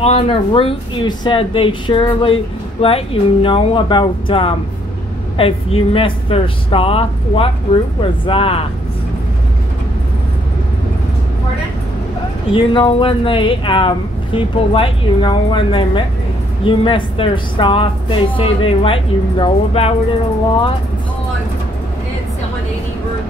on a route you said they surely let you know about if you missed their stop. What route was that? Pardon? You know when they people let you know when you missed their stop, they say they let you know about it a lot? Oh, it's on any route.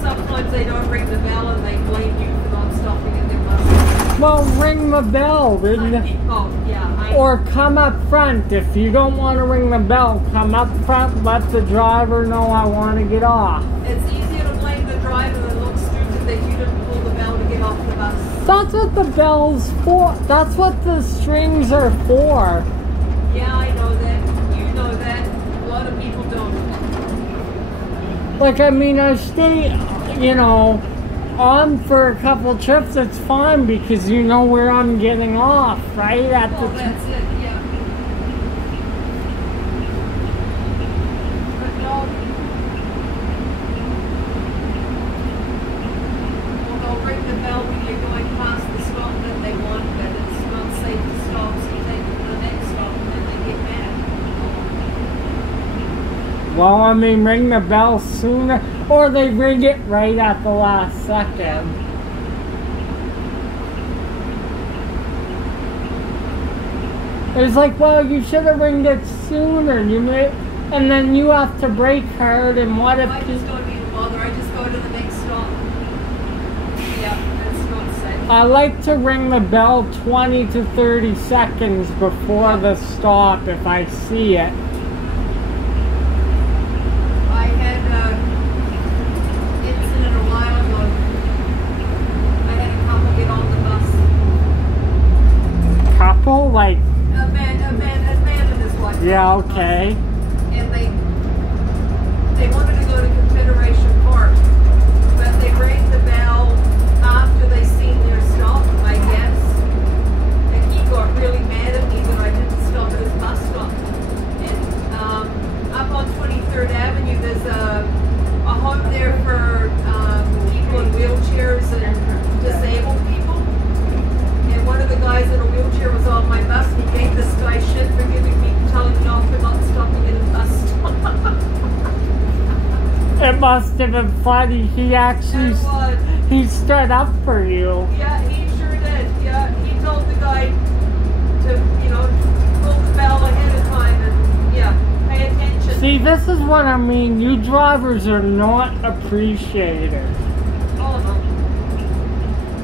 Sometimes they don't ring the bell and they blame you for not stopping at their bus. Well, ring the bell, Oh, yeah. or come up front. If you don't want to ring the bell, come up front, let the driver know I want to get off. It's easier to blame the driver than look stupid that you didn't pull the bell to get off the bus. That's what the bell's for. That's what the strings are for. Yeah, I know that. You know that. A lot of people don't. Like, I mean, I stay, you know, on for a couple trips. It's fine because you know where I'm getting off, right? Oh, that's it, yeah. But no. Well, they'll ring the bell when you're going past the stop that they want, that it's not safe to stop, so you take it to the next stop and then they get mad. Well, I mean, ring the bell sooner, or they ring it right at the last second. It's like, well, you should have ringed it sooner. And then you have to brake hard, and what if I just don't even bother. I just go to the next stop. Yeah, that's not safe. I like to ring the bell 20 to 30 seconds before the stop if I see it. I had an incident a while ago. I had a couple get on the bus. Couple? Like, A man and his wife. yeah, okay. And they wanted to go to Confederation Park, but they rang the bell after they seen their stop, I guess. And he got really mad at me that I didn't stop at his bus stop. And up on 23rd Avenue, there's a home there for people in wheelchairs and disabled people. And one of the guys in a wheelchair was on my bus, and he gave this guy shit for telling me off for not stopping at his bus stop. It must have been funny. He actually, he stood up for you. Yeah, he sure did. Yeah, he told the guy to, you know, pull the bell ahead of time and, yeah, pay attention. See, this is what I mean. You drivers are not appreciated. Oh, no.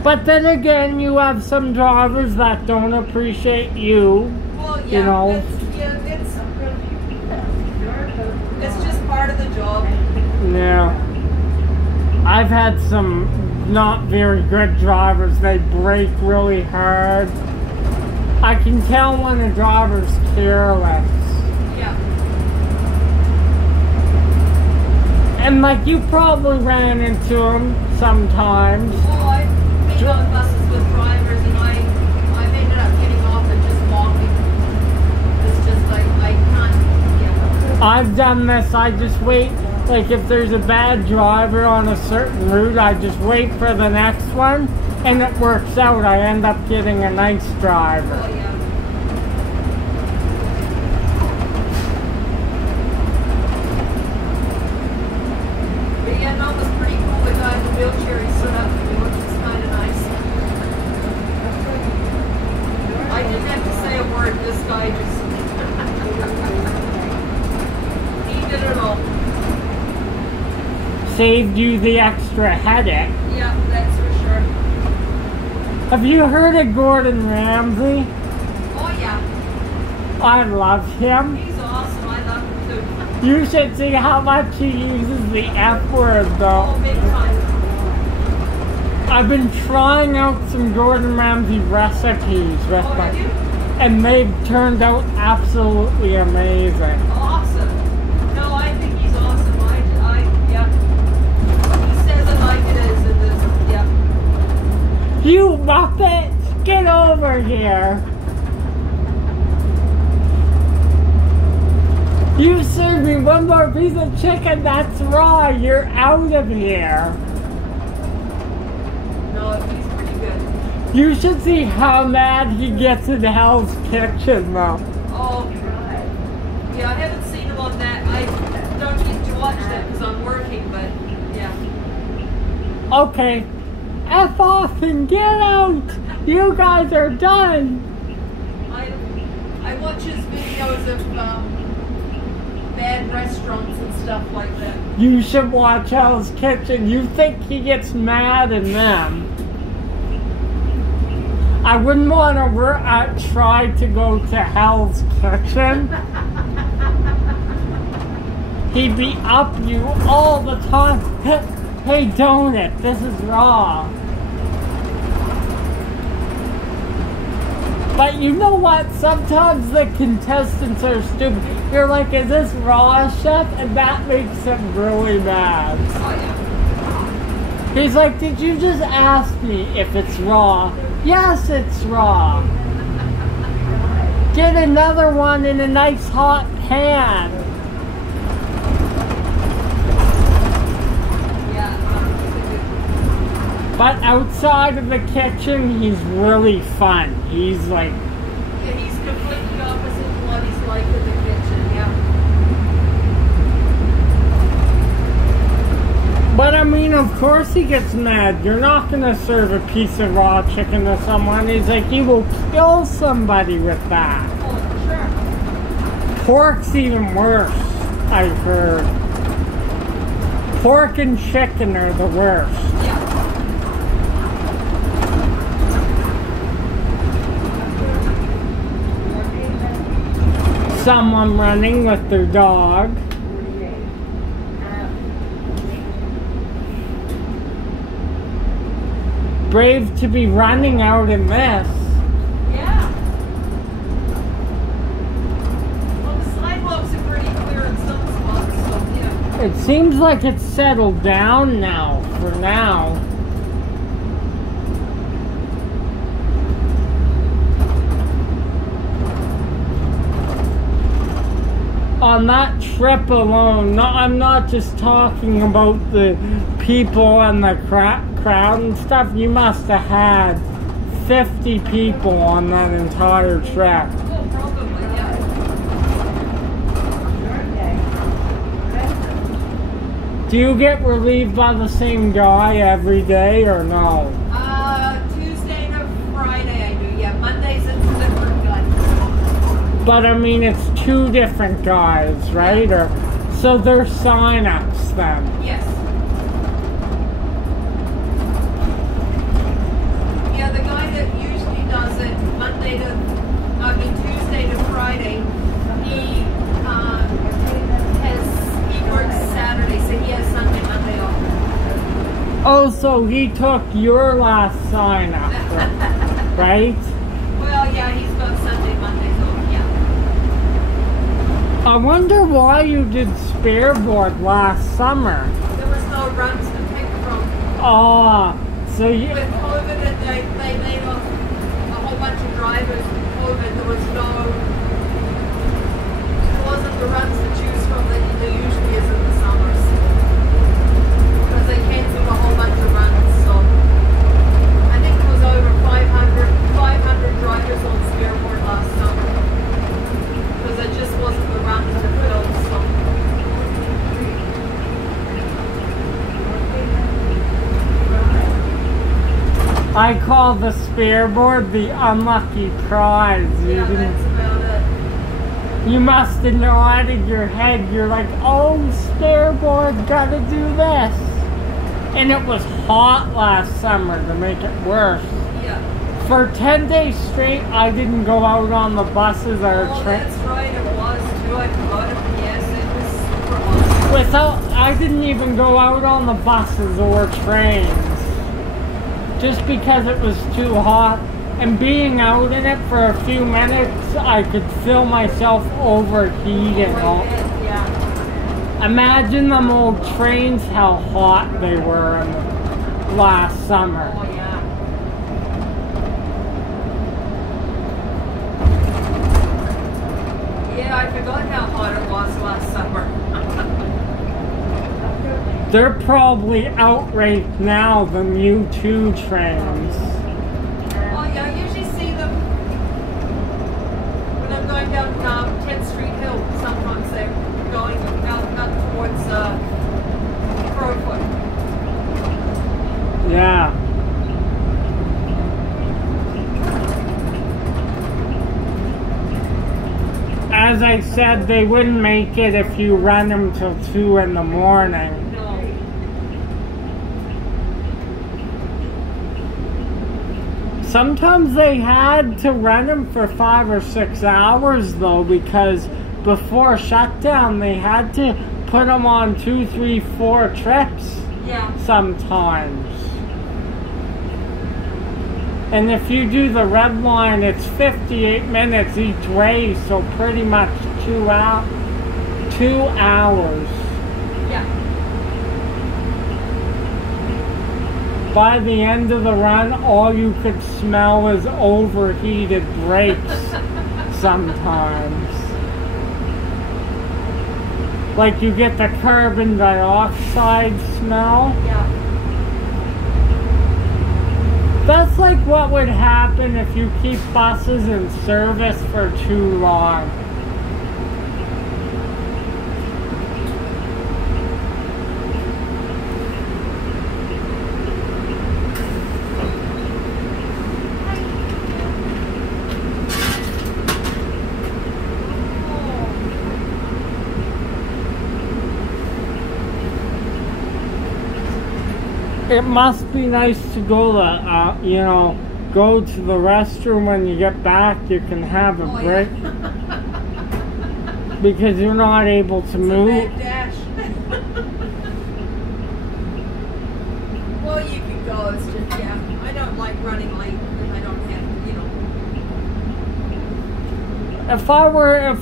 But then again, you have some drivers that don't appreciate you. Well, yeah, you know. It's just part of the job. Yeah. I've had some not very good drivers. They brake really hard. I can tell when a driver's careless. Yeah. And like, you probably ran into them sometimes. Well, I've been on buses with drivers and I've ended up getting off and just walking. It's just like, I can't, yeah. I've done this. I just wait. Like, if there's a bad driver on a certain route, I just wait for the next one, and it works out. I end up getting a nice driver. Oh, yeah. But yeah, no, it was pretty cool. The guy in the wheelchair, he stood up to me, which was kind of nice. I didn't have to say a word. This guy just... he did it all. Saved you the extra headache. Yeah, that's for sure. Have you heard of Gordon Ramsay? Oh, yeah. I love him. He's awesome. I love him too. You should see how much he uses the F word, though. Oh, big time. I've been trying out some Gordon Ramsay recipes with Oh, have you? and they've turned out absolutely amazing. Awesome. No, I think he's awesome. Yeah. He says it like it is, and it's, yeah. You Muppet! Get over here! You served me one more piece of chicken that's raw, you're out of here. No, he's pretty good. You should see how mad he gets in Hell's Kitchen, though. Oh, yeah, I haven't seen him on that. I don't get to watch that because I'm working, but yeah. Okay, F off and get out! You guys are done! I watch his videos of bad restaurants and stuff like that. You should watch Hell's Kitchen. You think he gets mad in them. I wouldn't want to try to go to Hell's Kitchen. He'd be up you all the time. Hey, donut, this is raw. But you know what? Sometimes the contestants are stupid. You're like, is this raw, chef? And that makes him really mad. Oh, yeah. He's like, did you just ask me if it's raw? Yes, it's raw. Get another one in a nice hot pan. But outside of the kitchen, he's really fun. He's like... Yeah, he's completely opposite to what he's like in the kitchen, yeah. But I mean, of course he gets mad. You're not going to serve a piece of raw chicken to someone. He's like, you will kill somebody with that. Oh, sure. Pork's even worse, I've heard. Pork and chicken are the worst. Yeah. Someone running with their dog. Brave to be running out in this. Yeah. Well, the sidewalks are pretty clear in some spots, so yeah. It seems like it's settled down now, for now. On that trip alone, no, I'm not just talking about the people and the crowd and stuff. You must have had 50 people on that entire trip. Oh, probably, yeah. Do you get relieved by the same guy every day or no? Tuesday to Friday I do, yeah. Mondays it's a different guy. But I mean, it's two different guys, right? Or so they're sign-ups then. Yes. Yeah, the guy that usually does it Tuesday to Friday, he works Saturday, so he has Sunday, Monday off. Oh, so he took your last sign-up, right? Well, yeah, he's got Sunday, Mondays off, yeah. I wonder why you did Spearboard last summer. There was no runs to pick from. Oh, so you... With COVID, and they laid off a whole bunch of drivers with COVID. There wasn't the runs to choose from that there usually is in the summers. Because they canceled a whole bunch of runs, so I think it was over 500 drivers on Spearboard last summer. Because there just wasn't the runs to fill, so. I call the Spearboard the unlucky prize. Yeah, that's about it. You must have nodded your head. You're like, oh, Spearboard, gotta do this. And it was hot last summer to make it worse. Yeah. For 10 days straight, I didn't go out on the buses or Oh, trains. that's right, it was too. I forgot it. Yes, it was super hot. I didn't even go out on the buses or trains. Just because it was too hot. And being out in it for a few minutes, I could feel myself overheating. Yeah. Imagine them old trains, how hot they were in last summer. Oh, yeah. Yeah, I forgot how hot it was last summer. They're probably outranked now, the U2 trains. Yeah. As I said, they wouldn't make it if you run them till 2 in the morning. No. Sometimes they had to run them for 5 or 6 hours though, because before shutdown they had to put them on 2, 3, 4 trips. Yeah. Sometimes. And if you do the red line, it's 58 minutes each way, so pretty much 2 hours. Yeah. By the end of the run, all you could smell was overheated brakes sometimes. Like you get the carbon dioxide smell. Yeah. That's like what would happen if you keep buses in service for too long. It must be nice to go to, you know, go to the restroom when you get back. You can have a break. Yeah. Because you're not able to move. It's a bad dash. Well, you can go. It's just, yeah. I don't like running late because I don't have, you know. If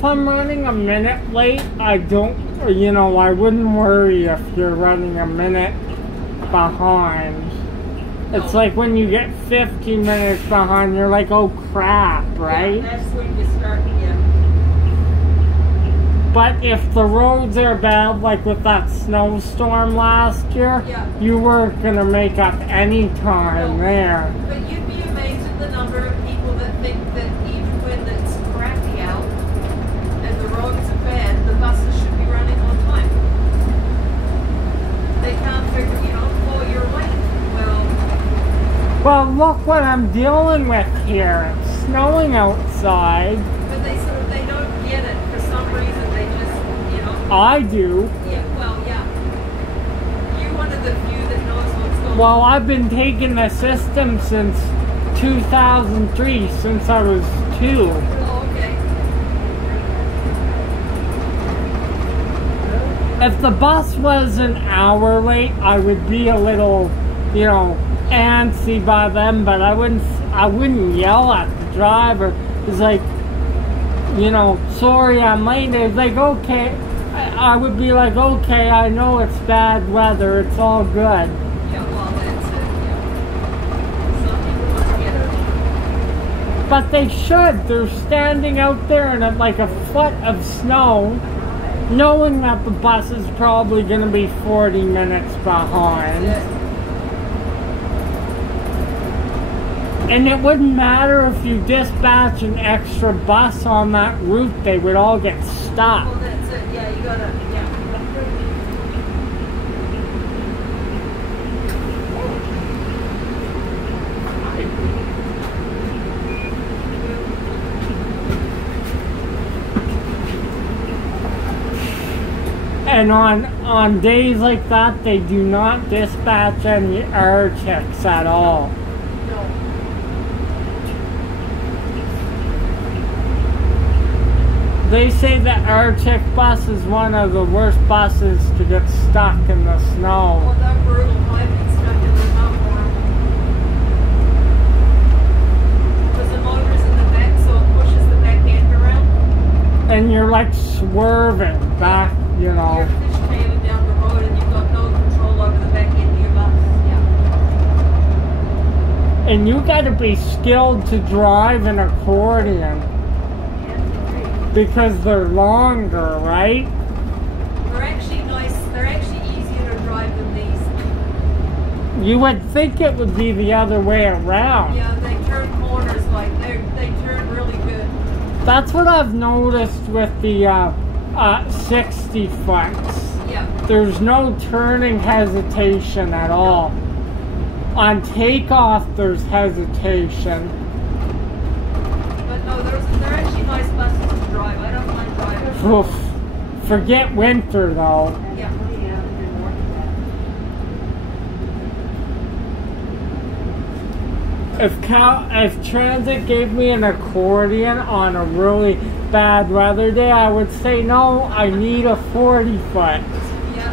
I'm running a minute late, I don't, you know, I wouldn't worry if you're running a minute behind. It's like when you get 50 minutes behind, you're like, oh crap, right? Yeah, that's when you start, yeah. But if the roads are bad, like with that snowstorm last year, Yeah. you weren't gonna make up any time No. there. But you'd be amazed at the number of people that think that even when it's crappy out and the roads are bad, the buses should be running on time. They can't figure, you know, oh, you're late. Well, look what I'm dealing with here. It's snowing outside. But they sort of, they don't get it for some reason. They just, you know. I do. Yeah, well, yeah. You're one of the few that knows what's going on. Well, I've been taking the system since 2003, since I was 2. Oh, okay. If the bus was an hour late, I would be a little, you know, antsy by them, but I wouldn't yell at the driver. It's like, you know, sorry I'm late. It's like, okay. I would be like, okay, I know it's bad weather. It's all good. Yeah, well, that's it, yeah. Some people must get it. But they should. They're standing out there in like a foot of snow, knowing that the bus is probably going to be 40 minutes behind. That's it. And it wouldn't matter if you dispatch an extra bus on that route, they would all get stuck. Well, that's it. Yeah, you gotta, yeah. And on days like that, they do not dispatch any air checks at all. They say the Arctic bus is one of the worst buses to get stuck in the snow. Well, that brutal. I've been stuck in the mount horrible. Because the motor's in the back, so it pushes the back end around. And you're like swerving back, you know. You're fishtailing down the road and you've got no control over the back end of your bus. Yeah. And you gotta be skilled to drive an accordion. Because they're longer, right? They're actually nice. They're actually easier to drive than these. You would think it would be the other way around. Yeah, they turn corners like they turn really good. That's what I've noticed with the 60 flex. Yeah. There's no turning hesitation at all. On takeoff, there's hesitation. But no, they're actually nice buses to drive. I don't mind driving. Oof. Forget winter, though. Yeah. If transit gave me an accordion on a really bad weather day, I would say no, I need a 40-foot. Yeah.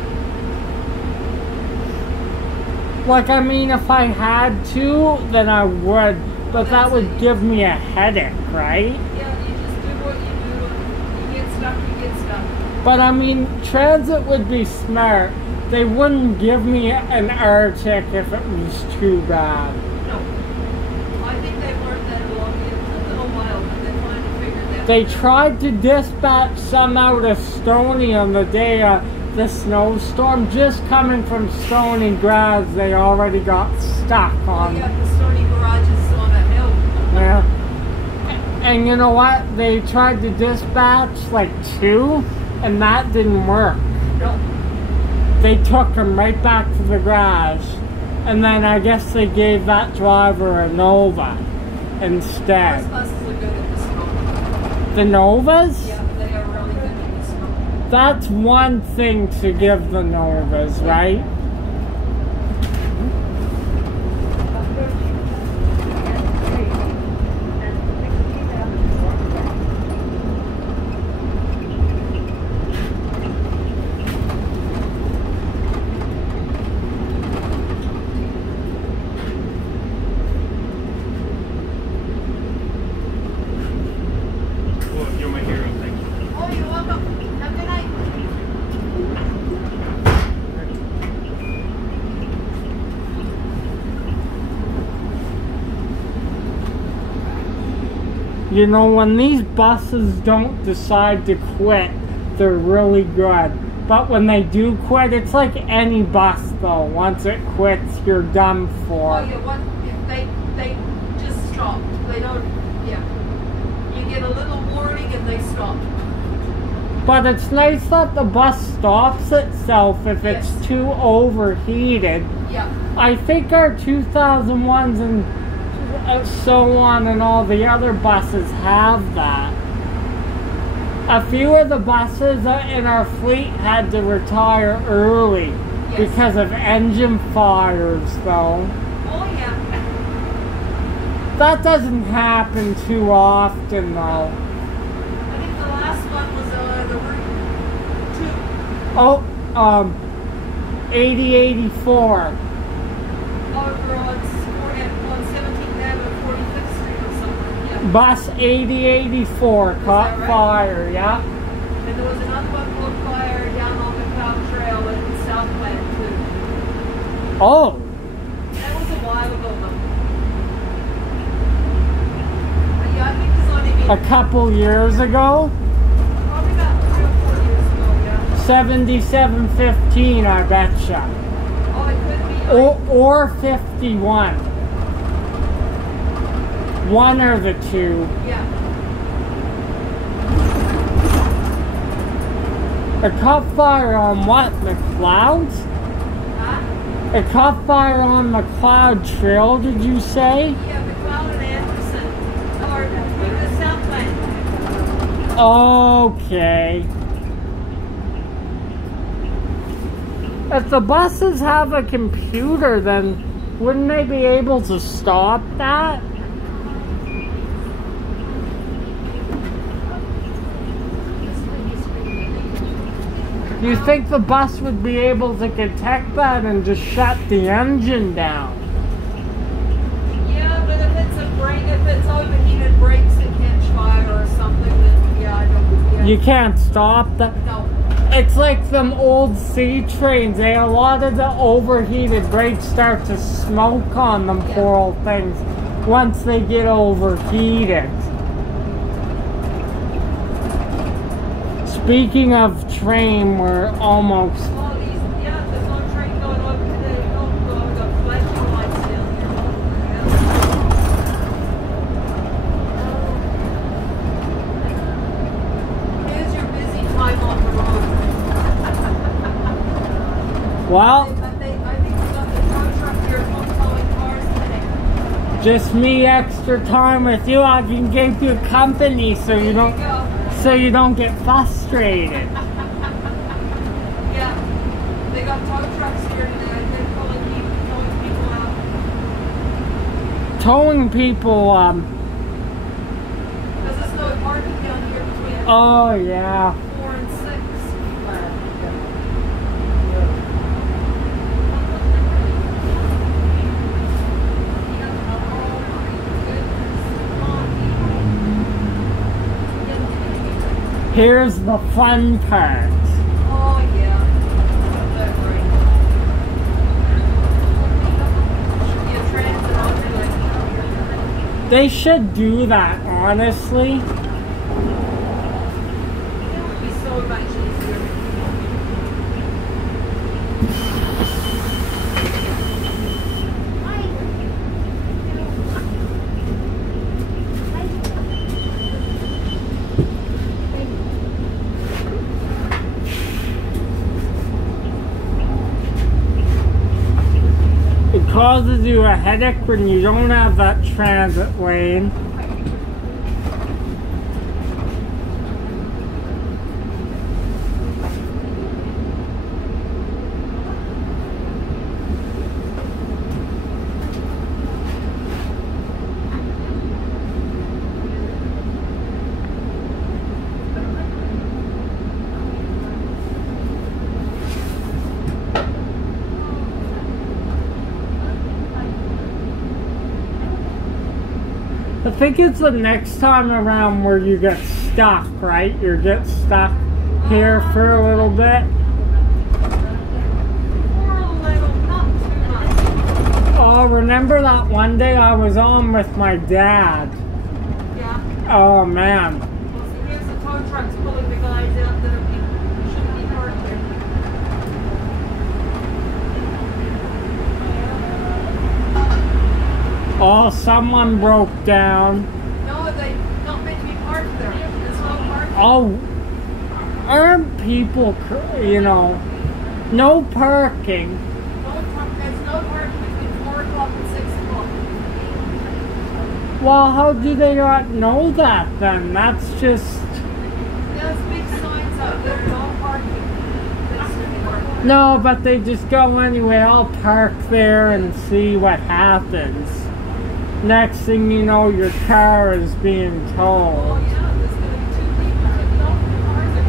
Like, I mean, if I had to, then I would, but that would give me a headache, right? Yeah, you just do what you do. You get stuck, you get stuck. But I mean, transit would be smart. They wouldn't give me an Arctic if it was too bad. No. I think they've learned that along the little while, but they finally figured that out. They tried to dispatch some out of Stony on the day of the snowstorm. Just coming from Stony Grass, they already got stuck on. Oh, yeah, the Stony Garage is on a hill. Yeah. And you know what? They tried to dispatch like 2, and that didn't work. No. They took them right back to the garage. And then I guess they gave that driver a Nova instead. Those buses are good at the snow. The Novas? Yeah, they are really good at the snow. That's one thing to give the Novas, right? You're my hero, thank you. Oh, you're welcome. Have a good night. You know, when these buses don't decide to quit, they're really good. But when they do quit, it's like any bus though. Once it quits, you're done Oh, for. yeah, what, if they just stop. They don't, yeah. You get a little warning and they stop. But it's nice that the bus stops itself if it's Yes. too overheated. Yeah. I think our 2001s and so on and all the other buses have that. A few of the buses in our fleet had to retire early Yes. because of engine fires though. Oh, yeah. That doesn't happen too often though. I think the last one was the Route 2. Oh, 8084. Over on 17th Avenue, 45th Street or something. Yeah. Bus 8084 caught right? fire, yeah. And there was another one caught fire down on the Cow Trail in Southland too. Oh, That was a while ago though. But yeah, I think it's only been a couple years ago. probably about 3 or 4 years ago, yeah. 7715, I betcha. Oh, it could be. Or 51. One or the two. Yeah. It caught fire on what? McLeod's? Huh? It caught fire on McLeod Trail, did you say? Yeah, McLeod and Anderson. Or the Southland. Okay. If the buses have a computer, then wouldn't they be able to stop that? Do you think the bus would be able to detect that and just shut the engine down? Yeah, but if it's overheated brakes and catch fire or something, then yeah, I don't. Yeah. You can't stop that. No. It's like them old sea trains. A lot of the overheated brakes start to smoke on them poor old things once they get overheated. Speaking of train, we're almost. Oh, yeah, there's no train going over today. No, we've got flashing lights down here. Here's your busy time on the road. Well, I think we got the tow truck here, towing Just me extra time with you. I can keep you company so you don't get frustrated. Yeah, they got tow trucks here today. They're towing people out. Towing people. There's a snow parking down here between Oh yeah. 4 and 6. Here's the fun part. Oh yeah. That's right. Should be a transit on there. They should do that, honestly. It would be so much easier. It causes you a headache when you don't have that transit lane. I think it's the next time around where you get stuck, right? You get stuck here for a little bit. Oh, remember that one day I was on with my dad? Yeah. Oh man. Well, see, here's the tow trucks pulling the guys out that shouldn't be parked there. Oh, someone broke down. No, they not meant to be parked there. It's not parking. Oh, aren't people, you know, no parking. There's no parking between 4 o'clock and 6 o'clock. Well, how do they not know that then? That's just... There's big signs out there, no parking. That's parking. No, but they just go anyway. I'll park there and see what happens. Next thing you know, your car is being Oh towed. yeah, there's going to be 2 people getting off the cars are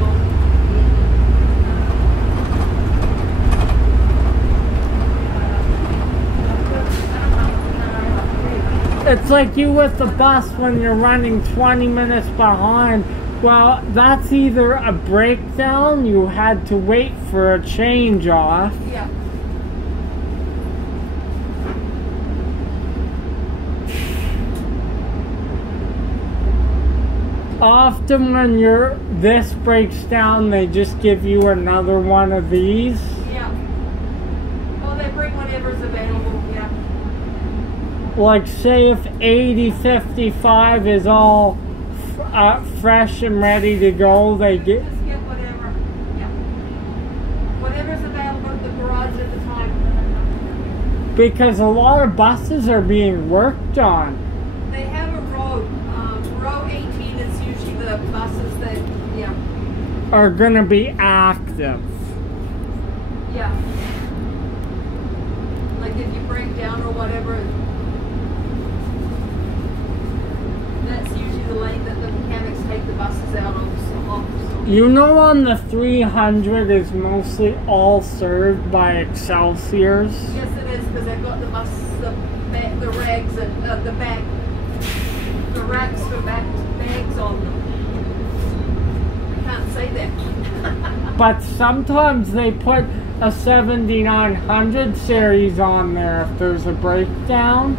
going. It's like you with the bus when you're running 20 minutes behind. Well, that's either a breakdown, you had to wait for a change off. Yeah. Often when this breaks down, they just give you another one of these. Yeah. Well, they bring whatever's available, yeah. Like say if 8055 is all fresh and ready to go, they get... Just get whatever. Yeah. Whatever's available at the garage at the time. Because a lot of buses are being worked on. They have a road. Row 18 is usually the buses that, yeah. Are gonna be active. Yeah. Like if you break down or whatever, that's usually the lane that the mechanics take the buses out of. So. You know, on the 300 is mostly all served by Excelsiors. Yes, it is, because they've got the rags and the racks for bags on them. I can't say that. But sometimes they put a 7900 series on there if there's a breakdown.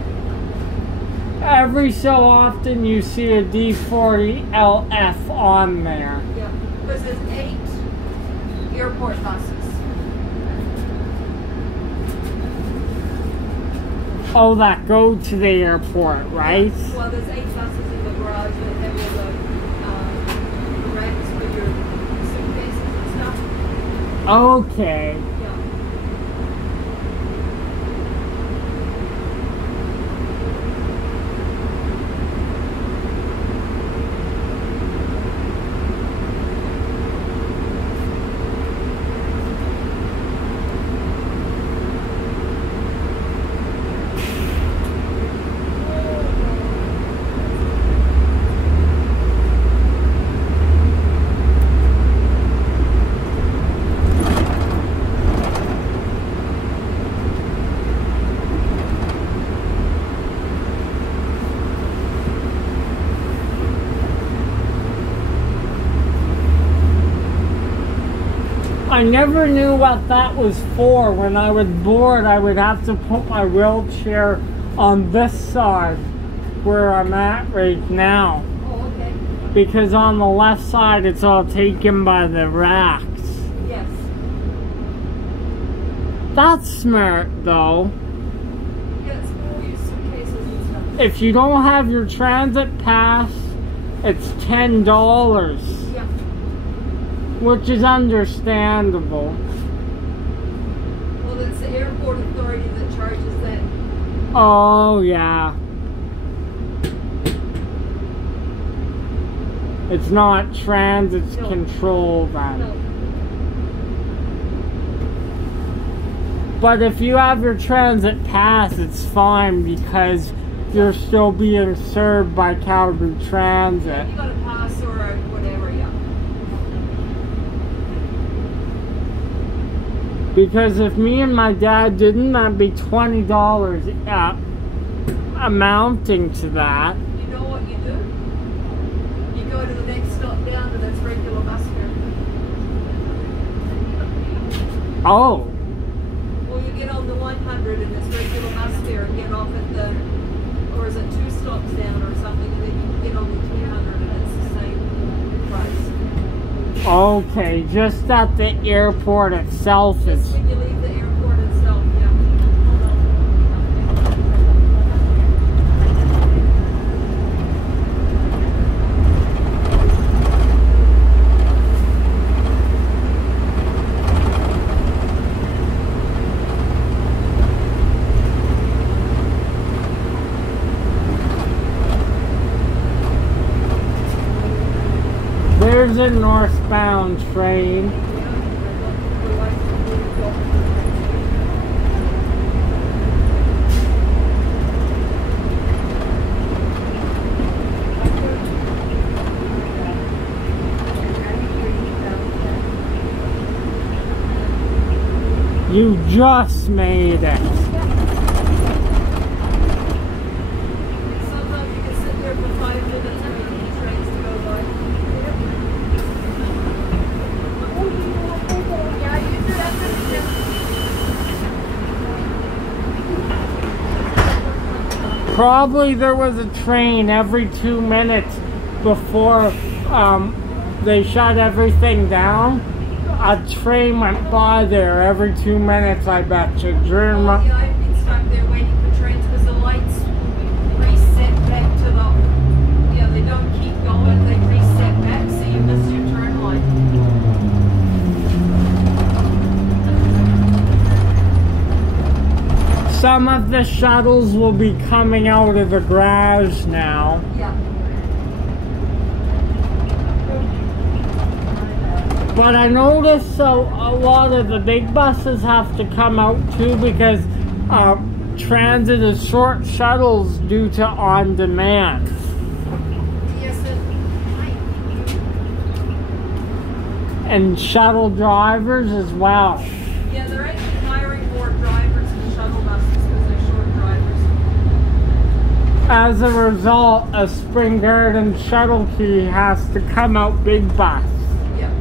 Every so often you see a D40 LF on there. Yeah, because there's 8 airport buses. Oh, that go to the airport, right? Well, there's 8 buses in the garage that have all the racks for your suitcases and stuff. Okay. Yeah. I never knew what that was for. When I was bored, I would have to put my wheelchair on this side where I'm at right now. Oh, okay. Because on the left side, it's all taken by the racks. Yes. That's smart, though. Yeah, it's more use suitcases and stuff. If you don't have your transit pass, it's $10, Yeah. which is understandable. Well, it's the airport authority that charges that. Oh, yeah. It's not transit's No. control then. No. But if you have your transit pass, it's fine because you're still being served by Calgary Transit. You got a pass or a whatever, yeah. Because if me and my dad didn't, that'd be $20 amounting to that. You know what you do? You go to the next stop down and it's regular bus fare. Oh, Or you get on the 100 and it's regular bus fare and get off at the, or is it 2 stops down or something, and then you can get on the 300 and it's the same price. okay. Just at the airport itself Just is. when you leave the airport itself, yeah. There's a northbound train. You just made it. Sometimes you can sit there for 5 minutes and wait for the trains to go by. Yeah, you do that for the Probably there was a train every 2 minutes before they shut everything down. A train went by there every 2 minutes, I bet you. During yeah, I've been stuck there waiting for trains because the lights reset back to the, yeah, they don't keep going, they reset back so you miss your turn line. Some of the shuttles will be coming out of the garage now. Yeah. But I noticed a lot of the big buses have to come out too because transit is short shuttles due to on demand. Yes, And shuttle drivers as well. yeah, they're actually hiring more drivers in shuttle buses because they're short drivers. As a result, a Spring Garden shuttle key has to come out big bus. Yeah.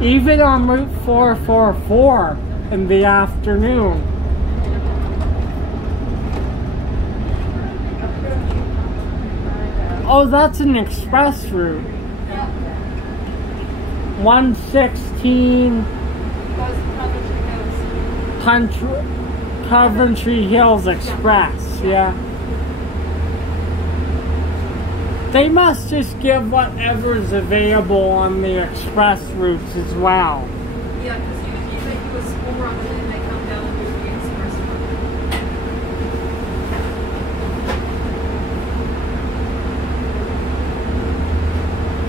Even on Route 444 in the afternoon. Oh, that's an express route. Yeah. 116 Goes to Coventry House. Coventry Hills Express, yeah. They must just give whatever's available on the express routes as well. Yeah, because usually they do a school run and then they come down and do the express run.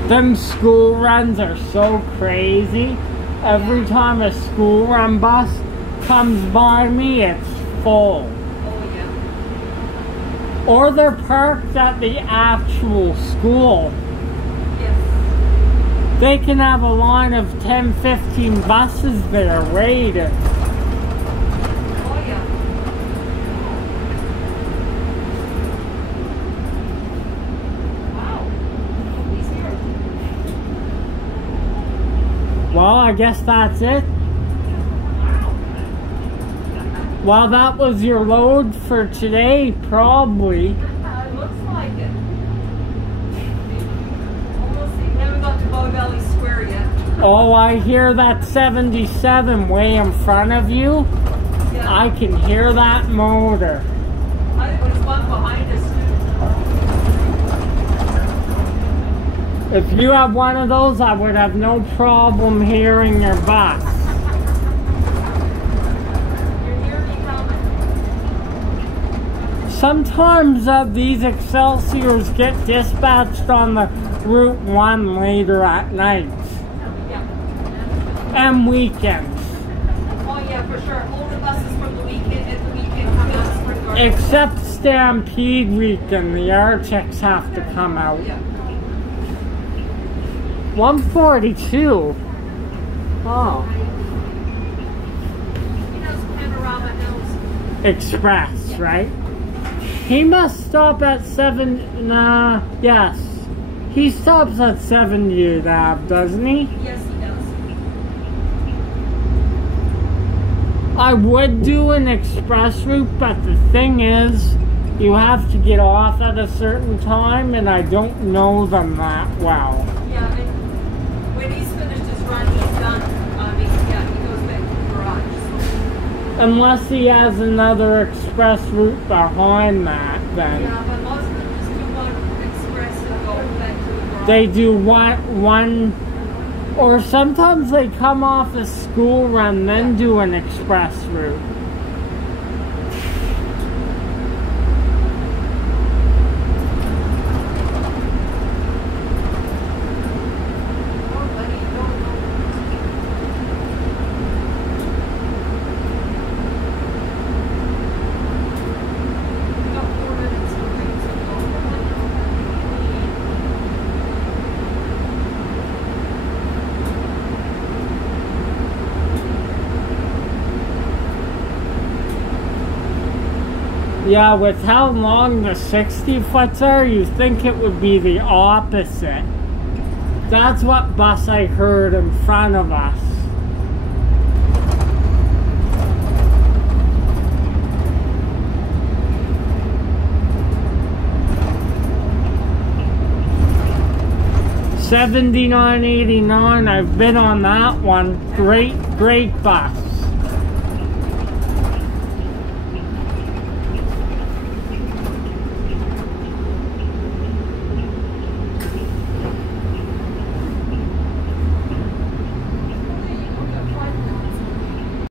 Them school runs are so crazy. Every time a school run bus comes by me, it's full. Oh, yeah. Or they're parked at the actual school. Yes. They can have a line of 10, 15 buses there waiting. Oh, yeah. Wow. He's here. Well, I guess that's it. Well, that was your load for today, probably. It looks like it. Almost, we haven't got to Bow Valley Square yet. Oh, I hear that 77 way in front of you. Yeah. I can hear that motor. I think there's one behind us too. If you have one of those, I would have no problem hearing your bus. You're hearing me coming. Sometimes these Excelsiors get dispatched on the Route 1 later at night. Yeah. And weekends. Oh yeah, for sure. All the buses from the weekend at the weekend come out of Spring Garden. Except Stampede weekend, the Arctics have to come out. Yeah. 142. Oh. He knows Panorama Hills. Express, right? He must stop at 7, yes. He stops at 70th Ave, doesn't he? Yes, he does. I would do an express route, but the thing is, you have to get off at a certain time, and I don't know them that well. Yeah, and when he's finished his run, he's done. He goes back to the garage. Unless he has another express route behind that, then. Yeah, but most of them just do one express and go back to the garage. They do one, or sometimes they come off a school run, then do an express route. Yeah, with how long the 60-foots are, you think it would be the opposite. That's what bus I heard in front of us. $79.89. I've been on that one. Great bus.